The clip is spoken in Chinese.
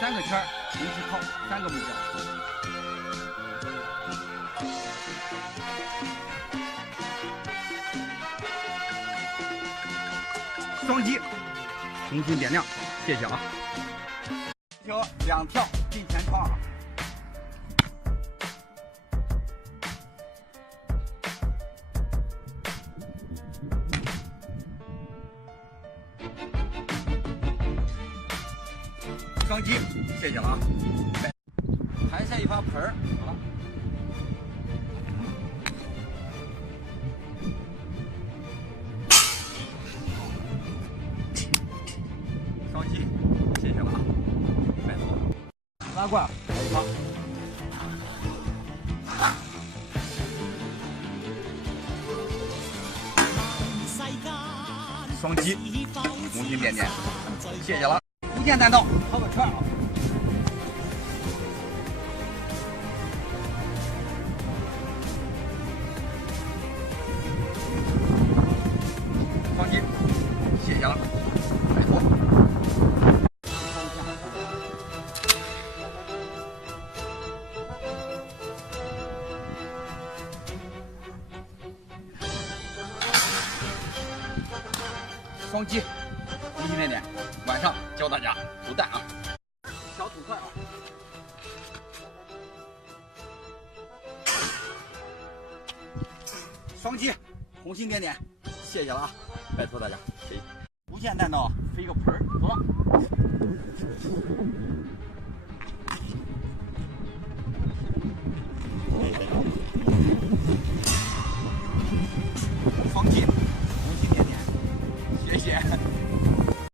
3个圈同时靠3个目标。双击，重新点亮，谢谢啊。2跳进前窗啊。双击，谢谢了啊！弹下一发盆儿，好了。双击，谢谢了啊！拜托。拉罐，来一发。双击，重新点点，谢谢了。无间弹道，抛个圈啊！双击，谢谢了，拜托。双击，重新点点，晚上教大家投弹啊！小土块啊！双击，红心点点，谢谢了啊！拜托大家，谢谢。无间弹道飞个盆儿，走了。